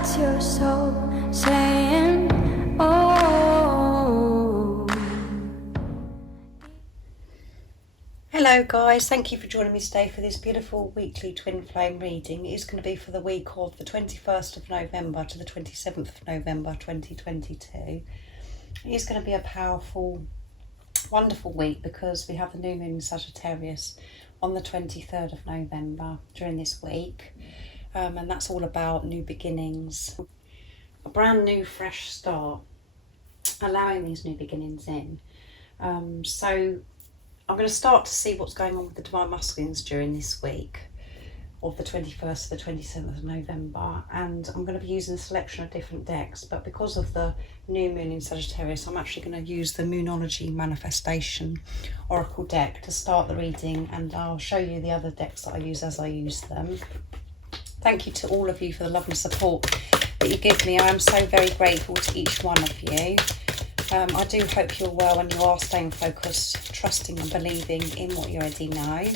That's your soul saying, oh. Hello guys, thank you for joining me today for this beautiful weekly twin flame reading. It is going to be for the week of the 21st of November to the 27th of November 2022. It is going to be a powerful, wonderful week because we have the new moon in Sagittarius on the 23rd of November during this week. And that's all about new beginnings, a brand new fresh start, allowing these new beginnings in. So I'm going to start to see what's going on with the Divine Masculines during this week of the 21st to the 27th of November, and I'm going to be using a selection of different decks, but because of the new moon in Sagittarius I'm actually going to use the Moonology Manifestation Oracle deck to start the reading, and I'll show you the other decks that I use as I use them. Thank you to all of you for the love and support that you give me. I am so very grateful to each one of you. I do hope you're well and you are staying focused, trusting and believing in what you already know.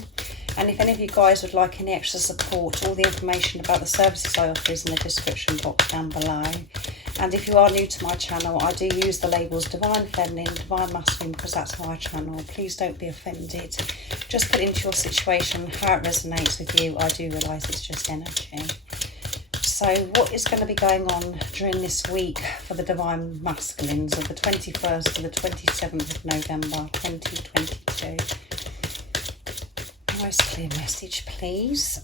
And if any of you guys would like any extra support, all the information about the services I offer is in the description box down below. And if you are new to my channel, I do use the labels Divine Feminine, Divine Masculine because that's my channel. Please don't be offended. Just put into your situation how it resonates with you. I do realise it's just energy. So what is going to be going on during this week for the Divine Masculines of the 21st to the 27th of November 2022? Nice clear message, please.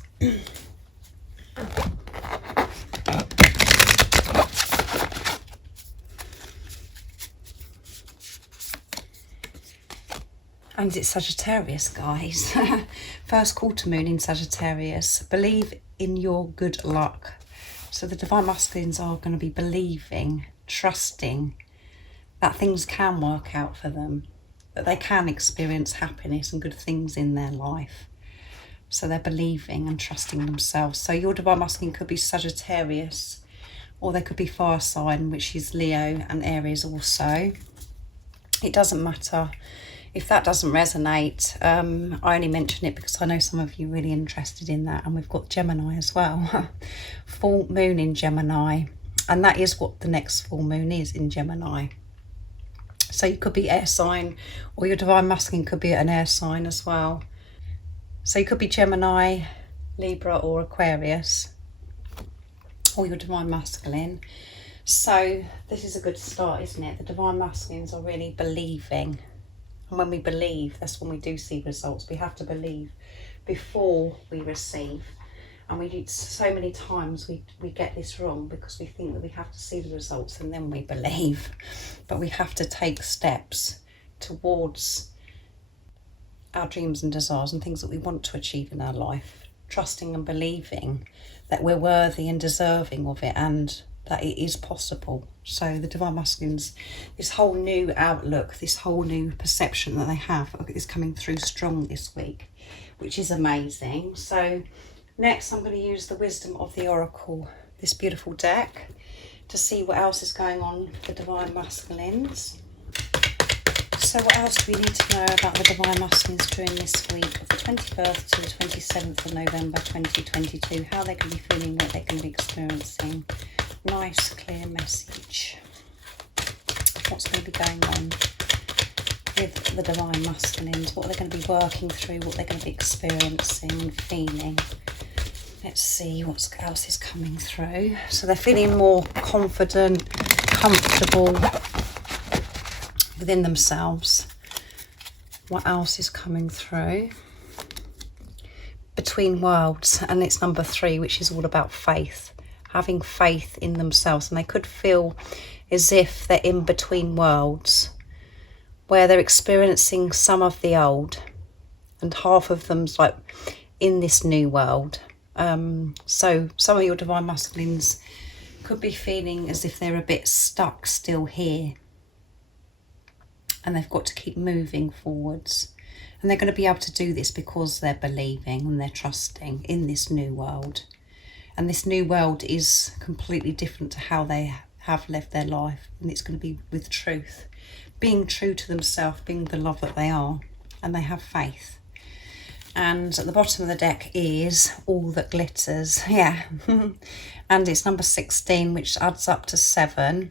And it's Sagittarius, guys. First quarter moon in Sagittarius. Believe in your good luck. So the Divine Masculines are going to be believing, trusting that things can work out for them, that they can experience happiness and good things in their life. So they're believing and trusting themselves. So your Divine Masculine could be Sagittarius, or they could be fire sign, which is Leo and Aries also. It doesn't matter. If that doesn't resonate, I only mention it because I know some of you are really interested in that. And we've got Gemini as well. Full moon in Gemini. And that is what the next full moon is in Gemini. So you could be air sign, or your Divine Masculine could be an air sign as well. So you could be Gemini, Libra or Aquarius, or your Divine Masculine. So this is a good start, isn't it? The Divine Masculines are really believing. And when we believe, that's when we do see results. We have to believe before we receive. And we do so many times we get this wrong because we think that we have to see the results and then we believe. But we have to take steps towards our dreams and desires and things that we want to achieve in our life. Trusting and believing that we're worthy and deserving of it and that it is possible. So the Divine Masculines, this whole new outlook, this whole new perception that they have is coming through strong this week, which is amazing. So next I'm going to use the Wisdom of the Oracle, this beautiful deck, to see what else is going on for the Divine Masculines. So what else do we need to know about the Divine Masculines during this week of the 21st to the 27th of November 2022? How they're going to be feeling, what they're going to be experiencing. Nice clear message. What's going to be going on with the Divine Masculines? What they're going to be working through, what they're going to be experiencing and feeling. Let's see what else is coming through. So they're feeling more confident, comfortable within themselves. What else is coming through? Between worlds, and it's number 3, which is all about faith. Having faith in themselves, and they could feel as if they're in between worlds where they're experiencing some of the old and half of them's like in this new world. So some of your Divine Masculines could be feeling as if they're a bit stuck still here and they've got to keep moving forwards, and they're going to be able to do this because they're believing and they're trusting in this new world. And this new world is completely different to how they have lived their life. And it's going to be with truth. Being true to themselves, being the love that they are. And they have faith. And at the bottom of the deck is All That Glitters. Yeah. And it's number 16, which adds up to 7,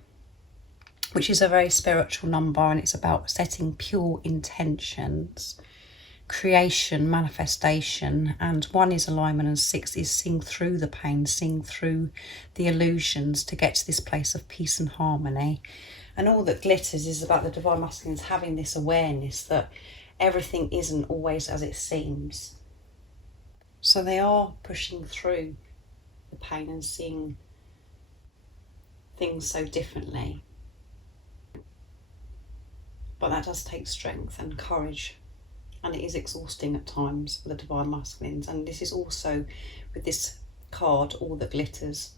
which is a very spiritual number, and it's about setting pure intentions, creation, manifestation. And 1 is alignment, and 6 is seeing through the pain, seeing through the illusions to get to this place of peace and harmony. And All That Glitters is about the Divine Masculines having this awareness that everything isn't always as it seems. So they are pushing through the pain and seeing things so differently. But that does take strength and courage, and it is exhausting at times for the Divine Masculines. And this is also, with this card, All That Glitters,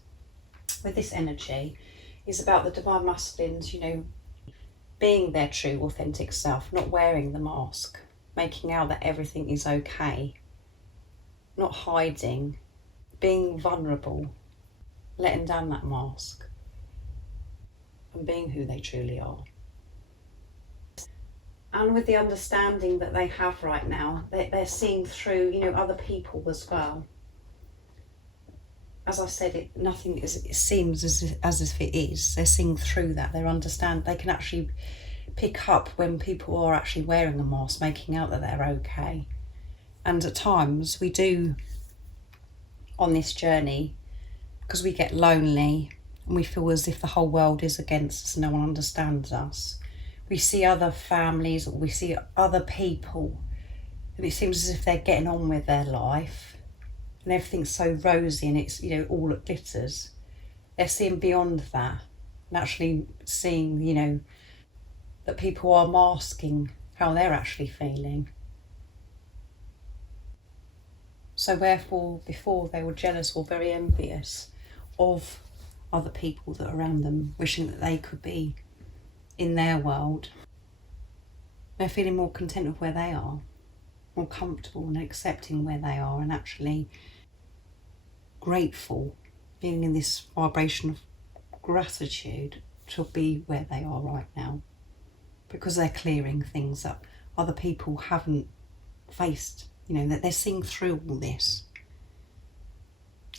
with this energy, is about the Divine Masculines, you know, being their true authentic self, not wearing the mask, making out that everything is okay, not hiding, being vulnerable, letting down that mask and being who they truly are. And with the understanding that they have right now, they're seeing through, you know, other people as well. As I said, nothing is, it seems as if it is. They're seeing through that. They can actually pick up when people are actually wearing a mask, making out that they're okay. And at times we do, on this journey, because we get lonely and we feel as if the whole world is against us and no one understands us. We see other families, or we see other people, and it seems as if they're getting on with their life and everything's so rosy and it's, you know, all that glitters. They're seeing beyond that and actually seeing, you know, that people are masking how they're actually feeling. So wherefore before they were jealous or very envious of other people that are around them, wishing that they could be in their world, they're feeling more content with where they are, more comfortable and accepting where they are, and actually grateful, being in this vibration of gratitude to be where they are right now, because they're clearing things that other people haven't faced, you know, that they're seeing through all this,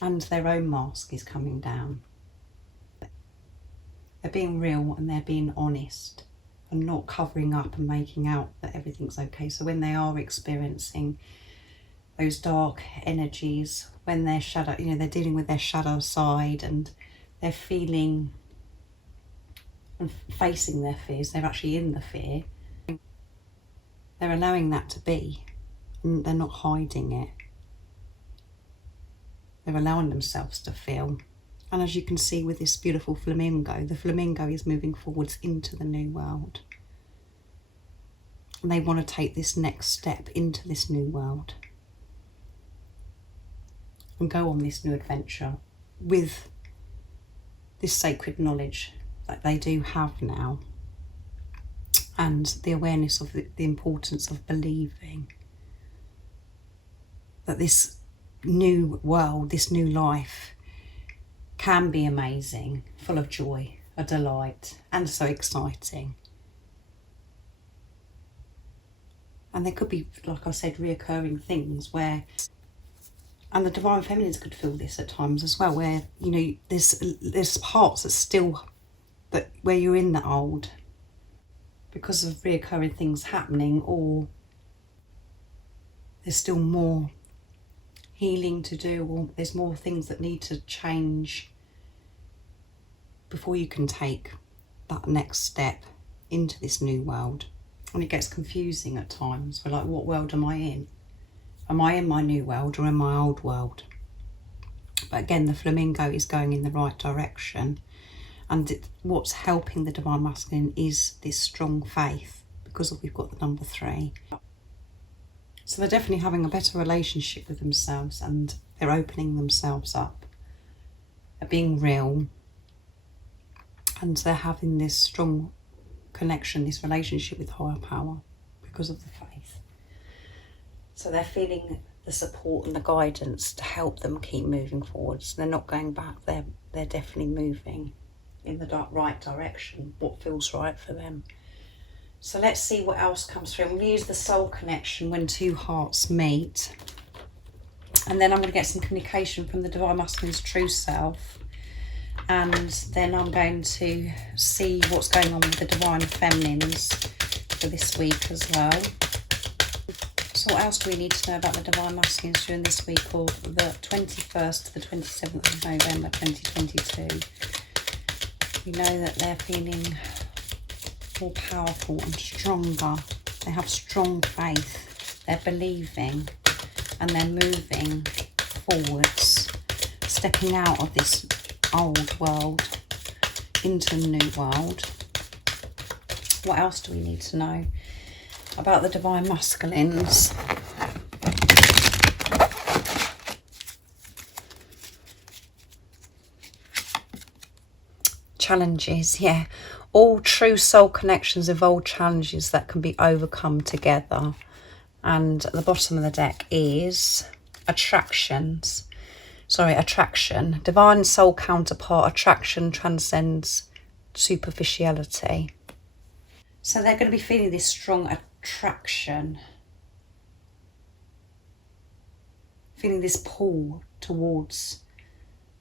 and their own mask is coming down. They're being real and they're being honest and not covering up and making out that everything's okay. So when they are experiencing those dark energies, when they're shadow, you know, they're dealing with their shadow side and they're feeling and facing their fears, they're actually in the fear, they're allowing that to be, and they're not hiding it. They're allowing themselves to feel. And as you can see with this beautiful flamingo, the flamingo is moving forwards into the new world. And they want to take this next step into this new world and go on this new adventure with this sacred knowledge that they do have now, and the awareness of the importance of believing that this new world, this new life, can be amazing, full of joy, a delight, and so exciting. And there could be, like I said, reoccurring things where, and the Divine Feminines could feel this at times as well, where, you know, there's parts that still, that where you're in the old, because of reoccurring things happening, or there's still more healing to do, or there's more things that need to change before you can take that next step into this new world. And it gets confusing at times. We're like, what world am I in? Am I in my new world or in my old world? But again, the flamingo is going in the right direction. And what's helping the Divine Masculine is this strong faith, because we've got the number 3. So they're definitely having a better relationship with themselves, and they're opening themselves up. They're being real. And they're having this strong connection, this relationship with higher power because of the faith. So they're feeling the support and the guidance to help them keep moving forwards. They're not going back, they're definitely moving in the right direction, what feels right for them. So let's see what else comes through. We'll use the soul connection when two hearts meet. And then I'm going to get some communication from the Divine Masculine's true self. And then I'm going to see what's going on with the Divine Feminines for this week as well. So what else do we need to know about the Divine Masculines during this week, or the 21st to the 27th of November 2022? We know that they're feeling more powerful and stronger. They have strong faith. They're believing and they're moving forwards, stepping out of this old world into a new world. What else do we need to know about the Divine Masculines? Challenges, yeah. All true soul connections involve challenges that can be overcome together. And at the bottom of the deck is attraction. Divine soul counterpart. Attraction transcends superficiality. So they're going to be feeling this strong attraction. Feeling this pull towards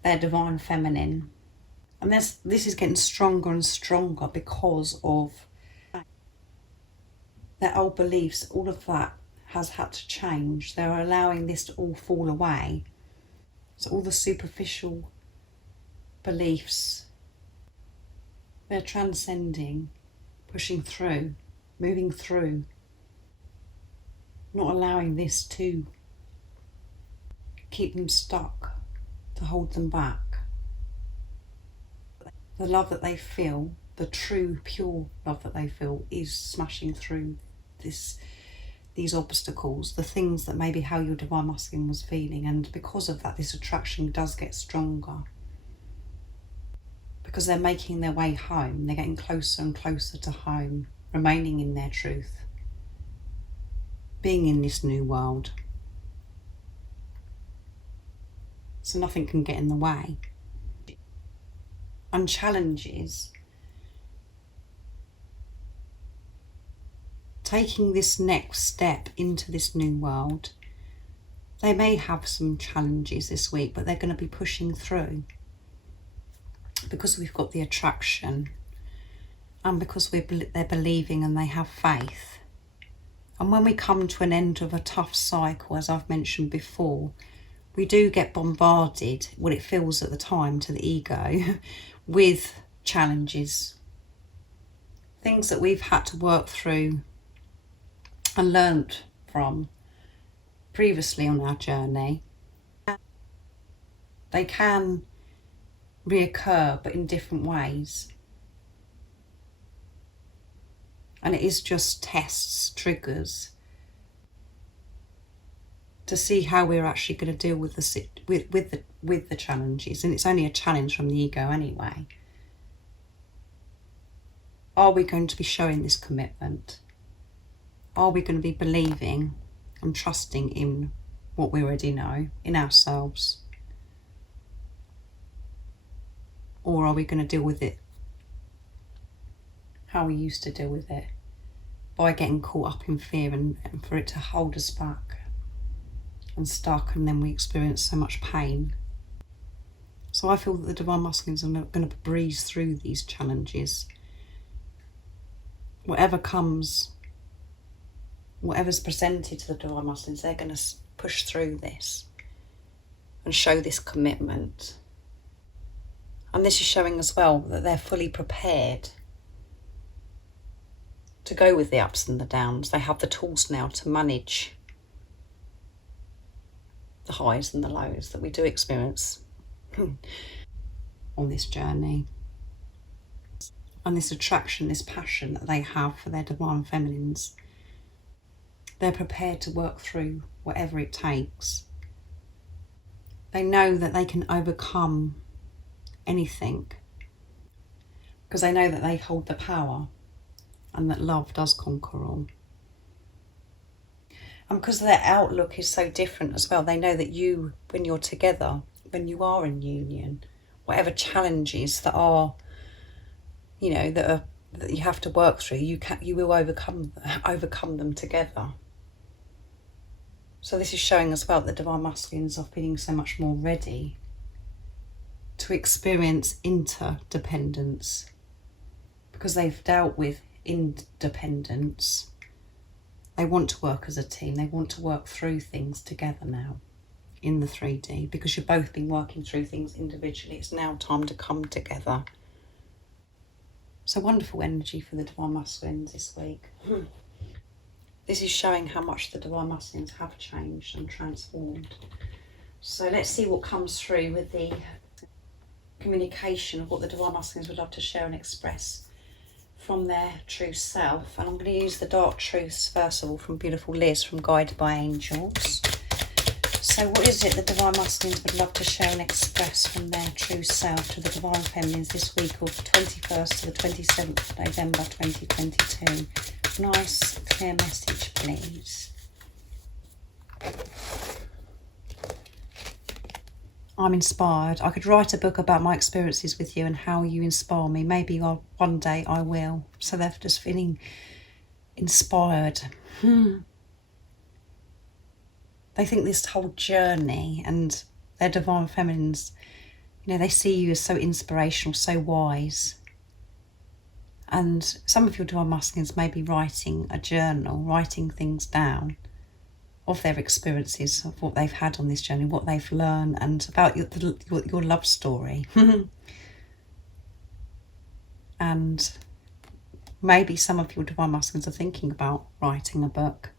their divine feminine. And this is getting stronger and stronger because of their old beliefs. All of that has had to change. They're allowing this to all fall away. So all the superficial beliefs, they're transcending, pushing through, moving through, not allowing this to keep them stuck, to hold them back. The love that they feel, the true, pure love that they feel, is smashing through these obstacles, the things that maybe how your Divine Masculine was feeling. And because of that, this attraction does get stronger. Because they're making their way home. They're getting closer and closer to home, remaining in their truth, being in this new world. So nothing can get in the way. And challenges, taking this next step into this new world. They may have some challenges this week, but they're going to be pushing through because we've got the attraction, and because they're believing and they have faith. And when we come to an end of a tough cycle, as I've mentioned before, we do get bombarded, what it feels at the time to the ego, with challenges, things that we've had to work through and learnt from previously on our journey. They can reoccur, but in different ways. And it is just tests, triggers, to see how we're actually going to deal with the challenges. And it's only a challenge from the ego anyway. Are we going to be showing this commitment? Are we going to be believing and trusting in what we already know, in ourselves? Or are we going to deal with it how we used to deal with it, by getting caught up in fear and for it to hold us back and stuck, and then we experience so much pain? So I feel that the Divine Masculines are going to breeze through these challenges. Whatever comes, whatever's presented to the Divine Masculines, they're going to push through this and show this commitment. And this is showing as well that they're fully prepared to go with the ups and the downs. They have the tools now to manage the highs and the lows that we do experience on this journey. And this attraction, this passion that they have for their divine feminines, they're prepared to work through whatever it takes. They know that they can overcome anything because they know that they hold the power and that love does conquer all. And because their outlook is so different as well, they know that you, when you're together, when you are in union, whatever challenges that are, that are that you have to work through, you will overcome them together. So this is showing as well that the Divine Masculines are feeling so much more ready to experience interdependence, because they've dealt with independence. They want to work as a team. They want to work through things together now in the 3D, because you've both been working through things individually. It's now time to come together. So wonderful energy for the Divine Masculines this week. This is showing how much the Divine Masculines have changed and transformed. So let's see what comes through with the communication of what the Divine Masculines would love to share and express from their true self. And I'm going to use the Dark Truths first of all from beautiful Liz from Guided by Angels. So what is it the Divine Masculines would love to share and express from their true self to the Divine Feminines this week of the 21st to the 27th of November 2022? Nice, clear message, please. I'm inspired. I could write a book about my experiences with you and how you inspire me. Maybe one day I will. So they're just feeling inspired. They think this whole journey, and their Divine Feminines, you know, they see you as so inspirational, so wise. And some of your Divine Masculines may be writing a journal, writing things down of their experiences, of what they've had on this journey, what they've learned, and about your love story. And maybe some of your Divine Masculines are thinking about writing a book.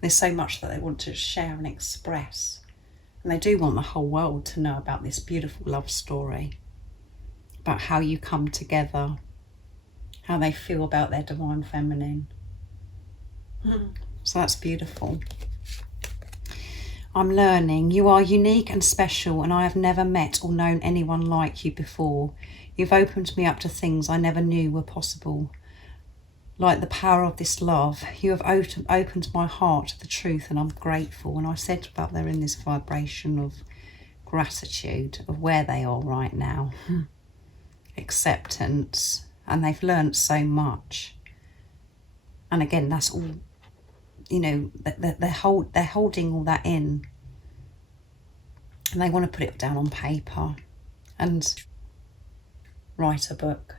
There's so much that they want to share and express. And they do want the whole world to know about this beautiful love story, about how you come together, how they feel about their Divine Feminine. So that's beautiful. I'm learning. You are unique and special, and I have never met or known anyone like you before. You've opened me up to things I never knew were possible. Like the power of this love, you have opened my heart to the truth, and I'm grateful. And I said about they're in this vibration of gratitude of where they are right now. Acceptance, and they've learned so much. And again, that's all, you know, they're holding all that in, and they want to put it down on paper and write a book.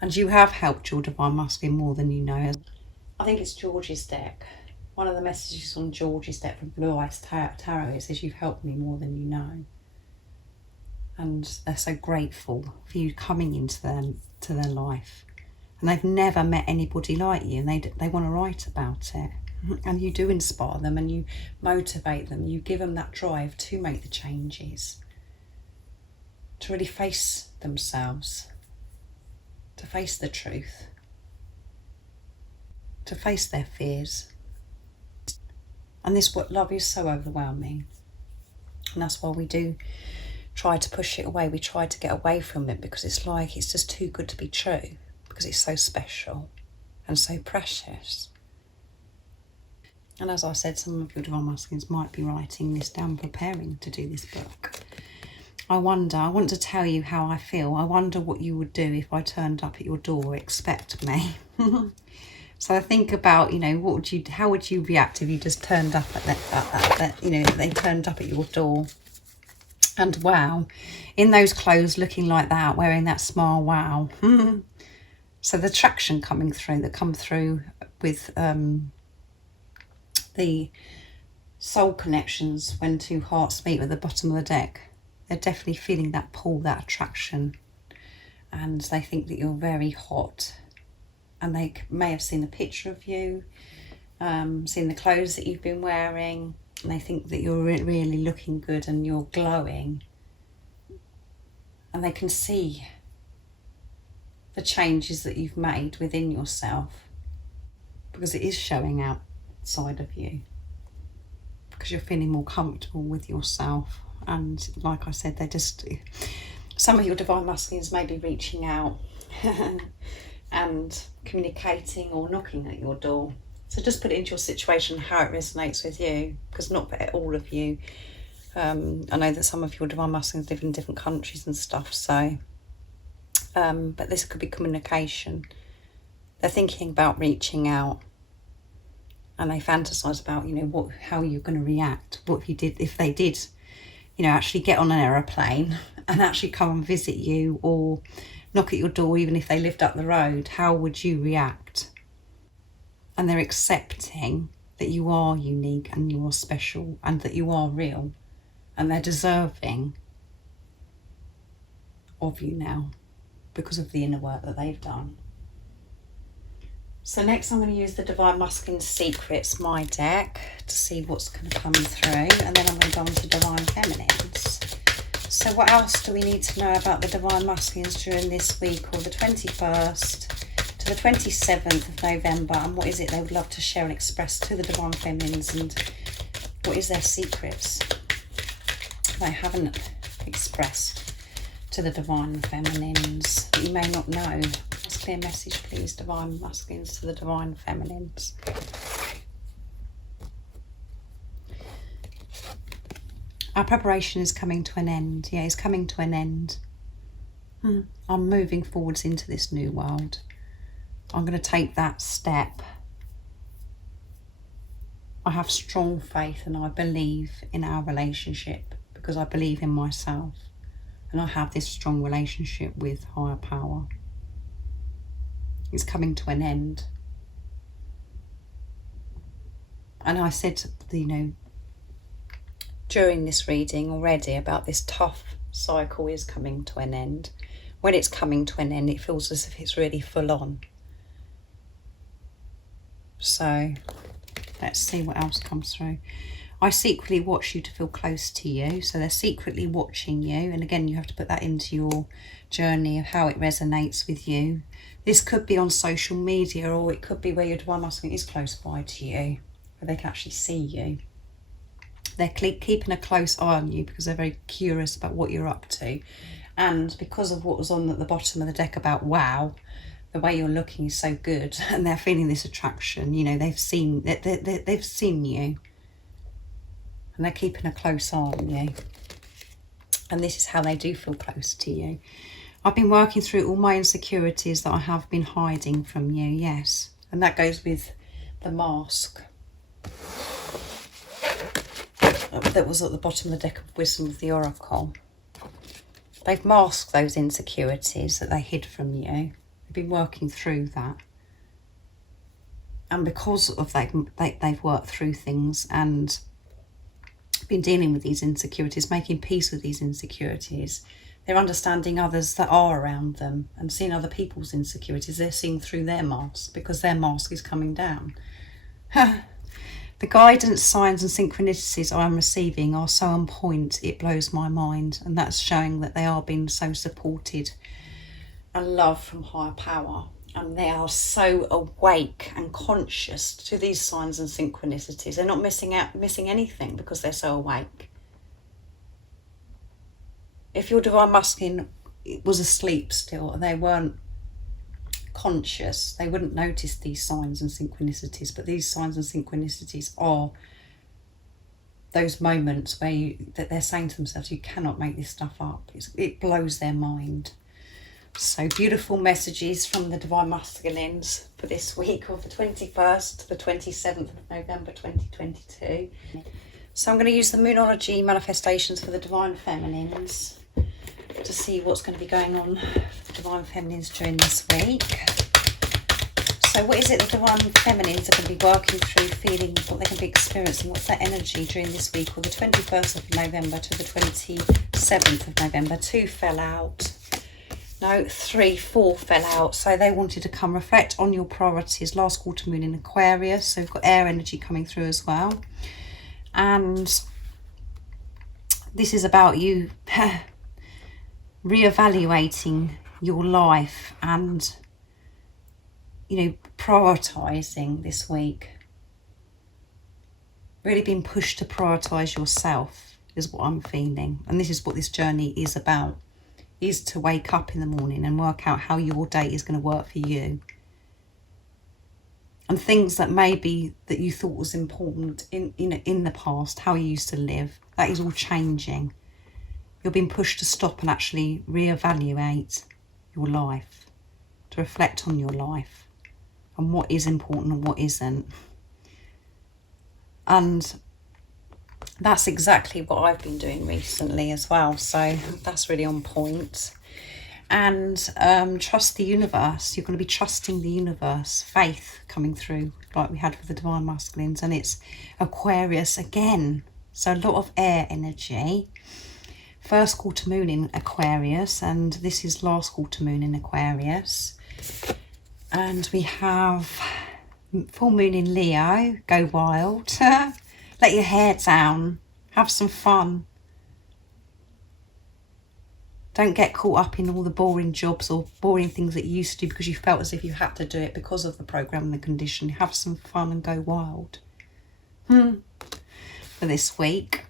And you have helped your Divine Masculine more than you know. I think it's George's deck. One of the messages on George's deck from Blue Eyes Tarot, it says, you've helped me more than you know. And they're so grateful for you coming into their life. And they've never met anybody like you, and they want to write about it. And you do inspire them, and you motivate them. You give them that drive to make the changes, to really face themselves, to face the truth, to face their fears. And this love is so overwhelming, and that's why we do try to push it away. We try to get away from it, because it's like it's just too good to be true, because it's so special and so precious. And as I said, some of your Divine Masculines might be writing this down, preparing to do this book. I want to tell you how I feel. I wonder what you would do if I turned up at your door. Expect me. So I think about, you know, how would you react if you just turned up at that, you know, they turned up at your door. And wow, in those clothes, looking like that, wearing that smile, wow. So the attraction coming through, that come through with the soul connections when two hearts meet at the bottom of the deck. They're definitely feeling that pull, that attraction, and they think that you're very hot, and they may have seen a picture of you, seen the clothes that you've been wearing, and they think that you're really looking good and you're glowing, and they can see the changes that you've made within yourself, because it is showing outside of you, because you're feeling more comfortable with yourself. And like I said, they're just, some of your Divine Masculines may be reaching out and communicating or knocking at your door. So just put it into your situation, how it resonates with you, because not for all of you. I know that some of your Divine Masculines live in different countries and stuff, so But this could be communication. They're thinking about reaching out, and they fantasize about, how you're going to react. What if they did, actually get on an aeroplane and actually come and visit you, or knock at your door, even if they lived up the road. How would you react? And they're accepting that you are unique and you are special and that you are real, and they're deserving of you now because of the inner work that they've done. So next I'm going to use the Divine Masculine Secrets, my deck, to see what's going to come through, and then I'm going to go on to Divine Feminines. So what else do we need to know about the Divine Masculines during this week, or the 21st to the 27th of November, and what is it they would love to share and express to the Divine Feminines, and what is their secrets they haven't expressed to the Divine Feminines that you may not know? Let's clear message, please, Divine Masculines to the Divine Feminines. Our preparation is coming to an end. Yeah, it's coming to an end. I'm moving forwards into this new world. I'm going to take that step. I have strong faith and I believe in our relationship because I believe in myself. And I have this strong relationship with higher power. It's coming to an end. And I said, during this reading already about this tough cycle is coming to an end. When it's coming to an end, it feels as if it's really full on. So let's see what else comes through. I secretly watch you to feel close to you. So they're secretly watching you. And again, you have to put that into your journey of how it resonates with you. This could be on social media, or it could be where your Divine Masculine is close by to you, where they can actually see you. They're keeping a close eye on you because they're very curious about what you're up to. And because of what was on at the bottom of the deck about wow, the way you're looking is so good, and they're feeling this attraction. They've seen they've seen you, and they're keeping a close eye on you. And this is how they do feel close to you. I've been working through all my insecurities that I have been hiding from you. Yes, and that goes with the mask that was at the bottom of the deck of Wisdom of the Oracle. They've masked those insecurities that they hid from you. Been working through that, and because of that, they've worked through things and been dealing with these insecurities, making peace with these insecurities. They're understanding others that are around them and seeing other people's insecurities. They're seeing through their mask because their mask is coming down. The guidance, signs and synchronicities I'm receiving are so on point, it blows my mind, and that's showing that they are being so supported and love from higher power, and they are so awake and conscious to these signs and synchronicities. They're not missing anything because they're so awake. If your Divine Masculine was asleep still and they weren't conscious, they wouldn't notice these signs and synchronicities. But these signs and synchronicities are those moments where that they're saying to themselves, you cannot make this stuff up. It blows their mind. So beautiful messages from the Divine Masculines for this week of the 21st to the 27th of November 2022. So I'm going to use the Moonology manifestations for the Divine Feminines to see what's going to be going on for the Divine Feminines during this week. So what is it the Divine Feminines are going to be working through, feeling, what they can be experiencing, what's their energy during this week, or the 21st of November to the 27th of November. 2 fell out. No, 3, 4 fell out. So they wanted to come reflect on your priorities. Last quarter moon in Aquarius. So we've got air energy coming through as well. And this is about you reevaluating your life and, prioritising this week. Really being pushed to prioritise yourself is what I'm feeling. And this is what this journey is about. Is to wake up in the morning and work out how your day is going to work for you. And things that maybe that you thought was important in the past, how you used to live, that is all changing. You're being pushed to stop and actually reevaluate your life, to reflect on your life and what is important and what isn't. And that's exactly what I've been doing recently as well. So that's really on point. And trust the universe. You're going to be trusting the universe. Faith coming through like we had with the Divine Masculines. And it's Aquarius again. So a lot of air energy. First quarter moon in Aquarius. And this is last quarter moon in Aquarius. And we have full moon in Leo. Go wild. Let your hair down. Have some fun. Don't get caught up in all the boring jobs or boring things that you used to do because you felt as if you had to do it because of the program and the condition. Have some fun and go wild. For this week.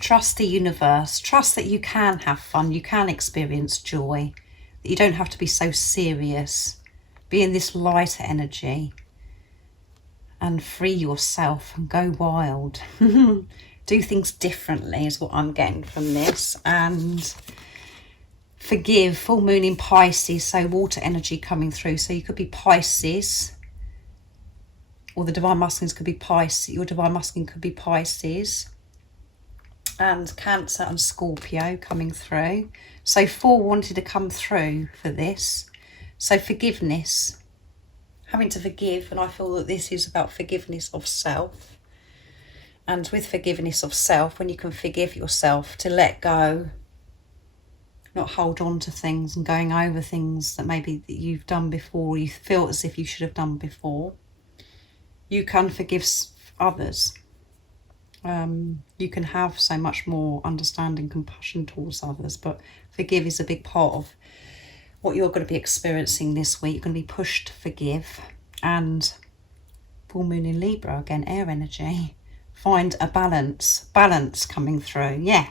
Trust the universe. Trust that you can have fun. You can experience joy. That you don't have to be so serious. Be in this lighter energy. And free yourself and go wild. Do things differently is what I'm getting from this. And forgive. Full moon in Pisces, so water energy coming through. So you could be Pisces, or the Divine Masculines could be Pisces. Your Divine Masculine could be Pisces. And Cancer and Scorpio coming through. So 4 wanted to come through for this. So forgiveness. Having to forgive. And I feel that this is about forgiveness of self. And with forgiveness of self, when you can forgive yourself, to let go, not hold on to things and going over things that maybe that you've done before, you feel as if you should have done before, you can forgive others. You can have so much more understanding, compassion towards others, but forgive is a big part of what you're going to be experiencing this week. You're going to be pushed to forgive. And full moon in Libra, again, air energy. Find a balance coming through. Yeah,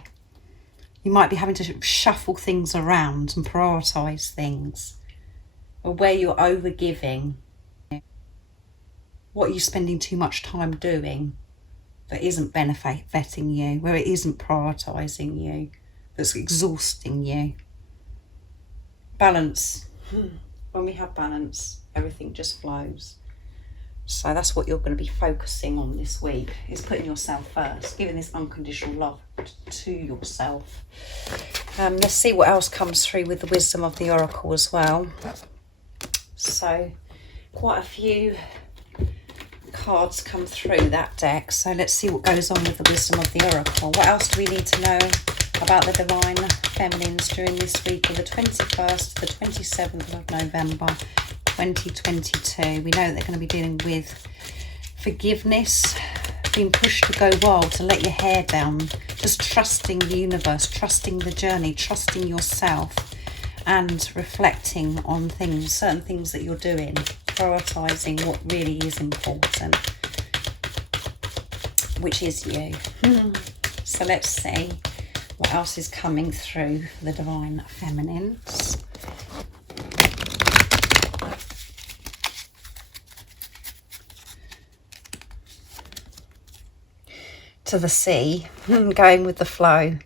you might be having to shuffle things around and prioritise things, or where you're overgiving, what you're spending too much time doing that isn't benefiting you, where it isn't prioritising you, that's exhausting you. Balance. When we have balance, everything just flows. So that's what you're going to be focusing on this week, is putting yourself first, giving this unconditional love to yourself. Let's see what else comes through with the wisdom of the Oracle as well. So quite a few cards come through that deck. So let's see what goes on with the wisdom of the Oracle. What else do we need to know about the Divine Feminines during this week of the 21st to the 27th of November 2022. We know that they're going to be dealing with forgiveness, being pushed to go wild, to let your hair down, just trusting the universe, trusting the journey, trusting yourself, and reflecting on things, certain things that you're doing, prioritising what really is important, which is you. So let's see what else is coming through for the Divine Feminines. To the sea, going with the flow.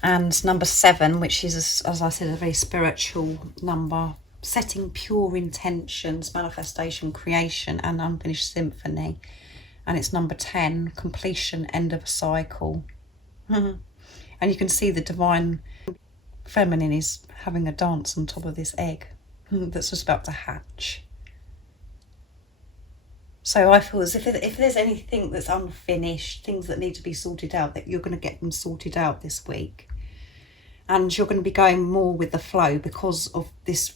And number 7, which is, as I said, a very spiritual number, setting pure intentions, manifestation, creation, and unfinished symphony. And it's number 10, completion, end of a cycle. And you can see the Divine Feminine is having a dance on top of this egg that's just about to hatch. So I feel as if there's anything that's unfinished, things that need to be sorted out, that you're going to get them sorted out this week. And you're going to be going more with the flow because of this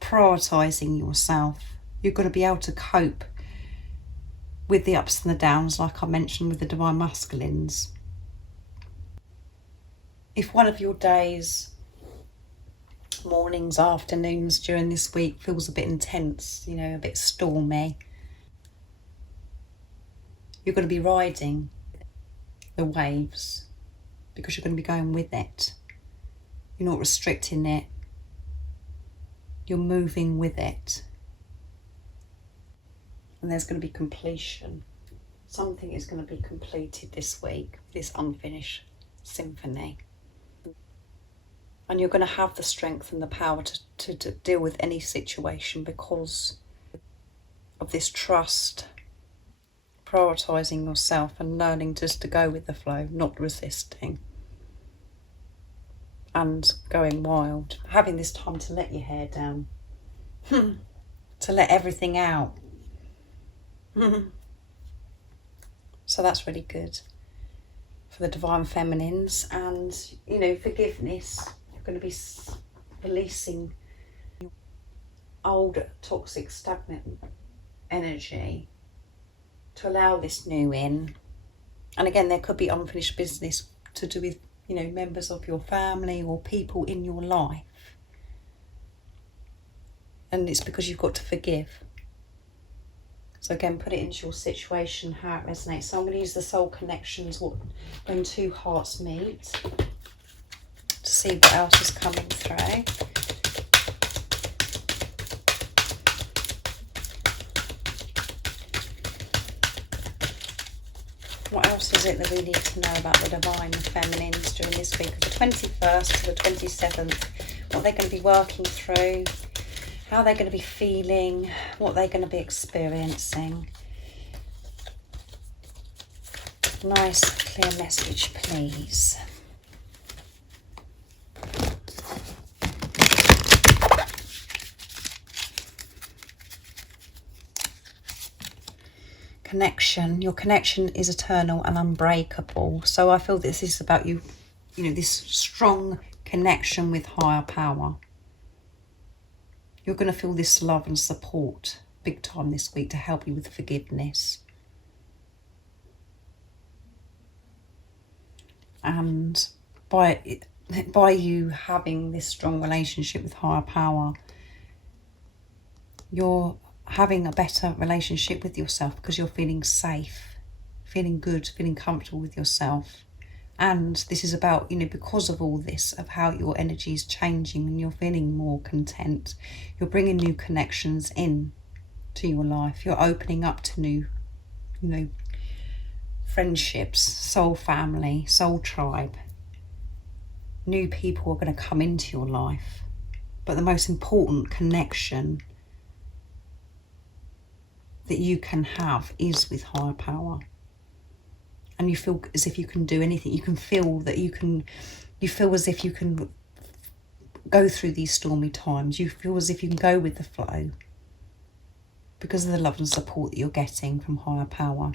prioritising yourself. You're going to be able to cope with the ups and the downs, like I mentioned with the Divine Masculines. If one of your days, mornings, afternoons during this week feels a bit intense, you know, a bit stormy, you're going to be riding the waves because you're going to be going with it. You're not restricting it. You're moving with it. And there's going to be completion. Something is going to be completed this week, this unfinished symphony. And you're going to have the strength and the power to deal with any situation because of this trust, prioritising yourself and learning just to go with the flow, not resisting and going wild. Having this time to let your hair down, to let everything out. So that's really good for the divine feminines. And, you know, forgiveness. You're going to be releasing old, toxic, stagnant energy to allow this new in. And again, there could be unfinished business to do with, you know, members of your family or people in your life. And it's because you've got to forgive. So again, put it into your situation, how it resonates. So I'm going to use the soul connections, when two hearts meet, to see what else is coming through. What else is it that we need to know about the divine feminines during this week of the 21st to the 27th? What they're going to be working through, how they're going to be feeling, what they're going to be experiencing. Nice, clear message, please. Connection. Your connection is eternal and unbreakable. So I feel this is about you, you know, this strong connection with higher power. You're going to feel this love and support big time this week to help you with forgiveness. And by you having this strong relationship with higher power, you're having a better relationship with yourself because you're feeling safe, feeling good, feeling comfortable with yourself. And this is about, you know, because of all this, of how your energy is changing and you're feeling more content. You're bringing new connections in to your life. You're opening up to new, you know, friendships, soul family, soul tribe. New people are going to come into your life. But the most important connection that you can have is with higher power. And you feel as if you can do anything. You can feel that you feel as if you can go through these stormy times. You feel as if you can go with the flow because of the love and support that you're getting from higher power.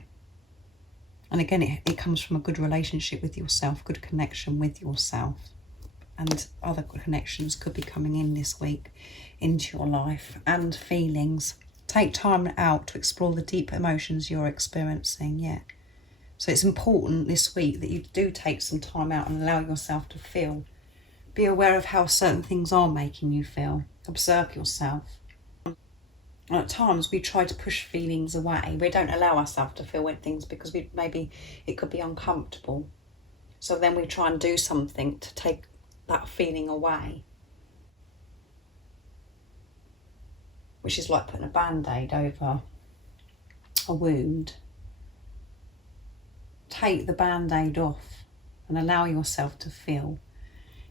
And again, it comes from a good relationship with yourself, good connection with yourself. And other connections could be coming in this week into your life, and feelings. Take time out to explore the deep emotions you're experiencing, yeah. So it's important this week that you do take some time out and allow yourself to feel. Be aware of how certain things are making you feel. Observe yourself. And at times we try to push feelings away. We don't allow ourselves to feel things because maybe it could be uncomfortable. So then we try and do something to take that feeling away. Which is like putting a band-aid over a wound. Take the band-aid off and allow yourself to feel.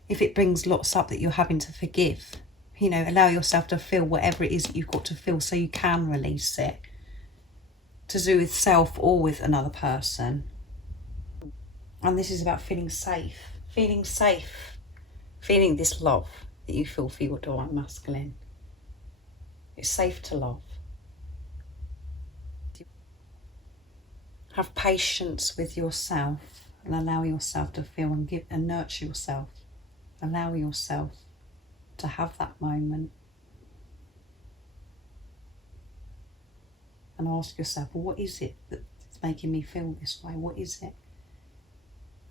If it brings lots up that you're having to forgive, you know, allow yourself to feel whatever it is that you've got to feel so you can release it. To do with self or with another person. And this is about feeling safe. Feeling safe. Feeling this love that you feel for your divine masculine. It's safe to love. Have patience with yourself and allow yourself to feel and give and nurture yourself. Allow yourself to have that moment. And ask yourself, well, what is it that's making me feel this way? What is it?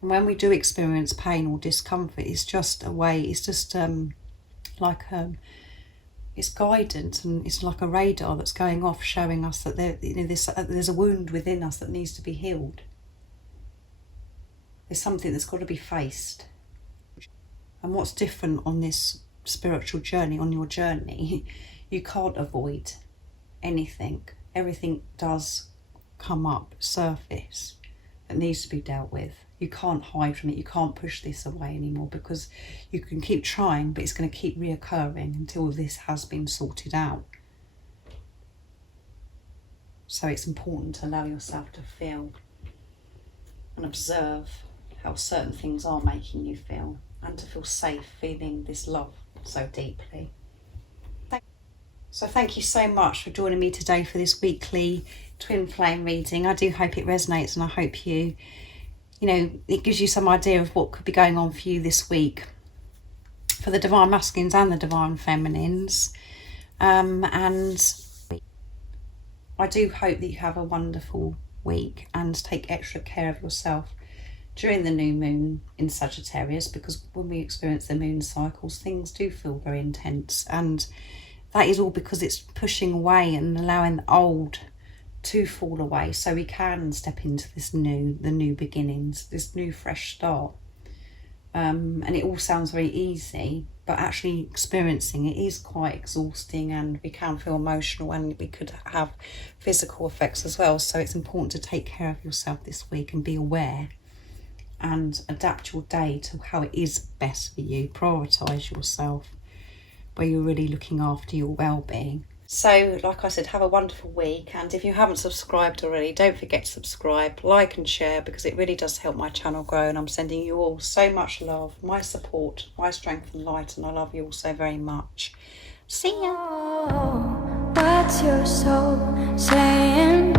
And when we do experience pain or discomfort, it's just a way, it's just it's guidance, and it's like a radar that's going off, showing us that there's a wound within us that needs to be healed. There's something that's got to be faced. And what's different on this spiritual journey, on your journey, you can't avoid anything. Everything does come up, surface. that needs to be dealt with. You can't hide from it. You can't push this away anymore, because you can keep trying, but it's going to keep reoccurring until this has been sorted out. So it's important to allow yourself to feel and observe how certain things are making you feel, and to feel safe feeling this love so deeply. So thank you so much for joining me today for this weekly twin flame reading. I do hope it resonates, and I hope you know, it gives you some idea of what could be going on for you this week for the divine masculines and the divine feminines. And I do hope that you have a wonderful week and take extra care of yourself during the new moon in Sagittarius, because when we experience the moon cycles, things do feel very intense, and that is all because it's pushing away and allowing the old to fall away, so we can step into this the new beginnings, this new fresh start. And it all sounds very easy, but actually experiencing it is quite exhausting, and we can feel emotional, and we could have physical effects as well. So it's important to take care of yourself this week and be aware and adapt your day to how it is best for you. Prioritise yourself, where you're really looking after your well-being. So, like I said, have a wonderful week, and if you haven't subscribed already, don't forget to subscribe, like and share, because it really does help my channel grow, and I'm sending you all so much love, my support, my strength and light, and I love you all so very much. See ya! What's your soul saying?